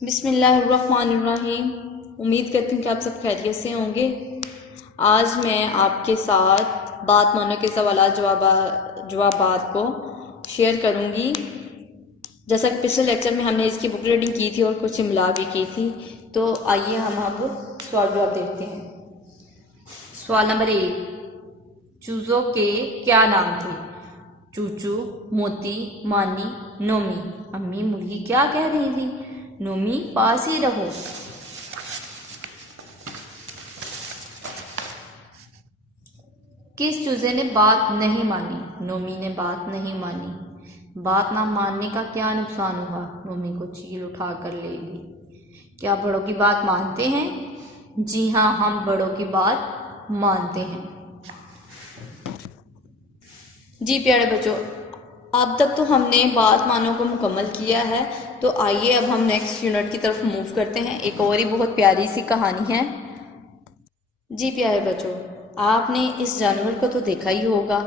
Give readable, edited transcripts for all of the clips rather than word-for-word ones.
बिस्मिल्लाहिर्रहमानिर्रहीम। उम्मीद करती हूँ कि आप सब खैरियत से होंगे। आज मैं आपके साथ बात मानो के सवाल जवाबात को शेयर करूँगी। जैसा कि पिछले लेक्चर में हमने इसकी बुक रीडिंग की थी और कुछ इमला भी की थी, तो आइए हम अब सवाल जवाब देखते हैं। सवाल नंबर 1, चूज़ों के क्या नाम थे? चूचू, मोती, मानी, नोमी। अम्मी मुर्गी क्या कह रही थी? नोमी पास ही रहो। किस चूजे ने बात नहीं मानी? नोमी ने बात नहीं मानी। बात ना मानने का क्या नुकसान हुआ? नोमी को चील उठा कर ले गई। क्या बड़ों की बात मानते हैं? जी हाँ, हम बड़ों की बात मानते हैं। जी प्यारे बच्चों, अब तक तो हमने बात मानो को मुकम्मल किया है, तो आइए अब हम नेक्स्ट यूनिट की तरफ मूव करते हैं। एक और ही बहुत प्यारी सी कहानी है। जी प्यारे बच्चों, आपने इस जानवर को तो देखा ही होगा।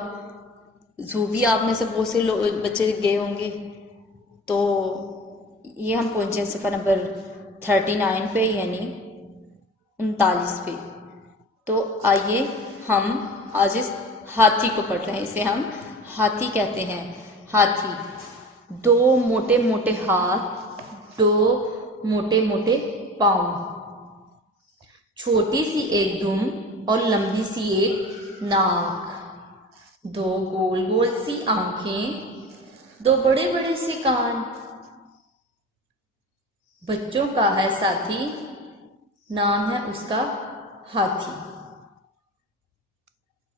जू भी आप में से बहुत से बच्चे गए होंगे। तो ये हम पहुंचे सफ़र नंबर 39 पे, यानी 39 पे। तो आइए हम आज इस हाथी को पढ़ रहे हैं। इसे हम हाथी कहते हैं। हाथी, दो मोटे मोटे हाथ, दो मोटे मोटे पाँव, छोटी सी एक दुम और लंबी सी एक नाक, दो गोल गोल सी आंखें, दो बड़े बड़े से कान, बच्चों का है साथी, नाम है उसका हाथी।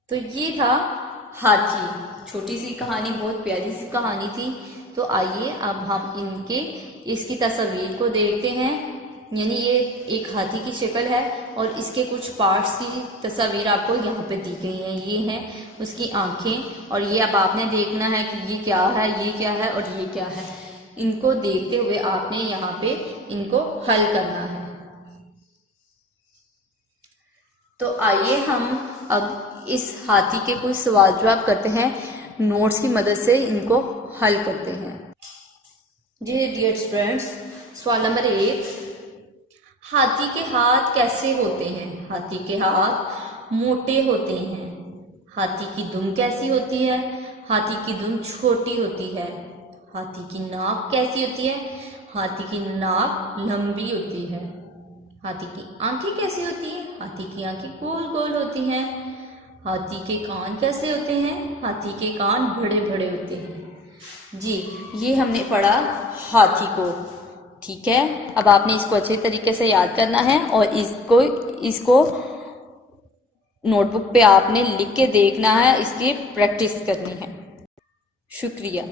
तो ये था हाथी। छोटी सी कहानी, बहुत प्यारी सी कहानी थी। तो आइए अब हम इसकी तस्वीर को देखते हैं। यानी ये एक हाथी की शक्ल है और इसके कुछ पार्ट्स की तस्वीर आपको यहाँ पे दी गई है। ये हैं उसकी आंखें, और ये अब आपने देखना है कि ये क्या है, ये क्या है और ये क्या है। इनको देखते हुए आपने यहाँ पे इनको हल करना है। तो आइए हम अब इस हाथी के कुछ सवाल जवाब करते हैं। नोट्स की मदद से इनको हल करते हैं। जी डियर स्टूडेंट्स, सवाल नंबर 1, हाथी के हाथ कैसे होते हैं? हाथी के हाथ मोटे होते हैं। हाथी की दुम कैसी होती है? हाथी की दुम छोटी होती है। हाथी की नाक कैसी होती है? हाथी की नाक लंबी होती है। हाथी की आंखें कैसी होती हैं? हाथी की आंखें गोल गोल होती हैं। हाथी के कान कैसे होते हैं? हाथी के कान बड़े बड़े होते हैं। जी, ये हमने पढ़ा हाथी को। ठीक है, अब आपने इसको अच्छे तरीके से याद करना है और इसको नोटबुक पे आपने लिख के देखना है, इसकी प्रैक्टिस करनी है। शुक्रिया।